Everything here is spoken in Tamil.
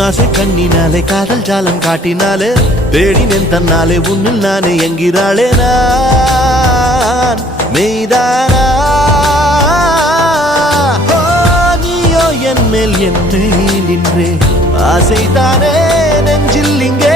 உன்னாசை கண்ணினாலே காதல் ஜாலம் காட்டினாலே தேடினேன் தன்னாலே உன்னில் நானே என்கிறாளே நான் மெய்தானா என் மேல் என்னை நின்றே ஆசைதானே நெஞ்சில் இங்கே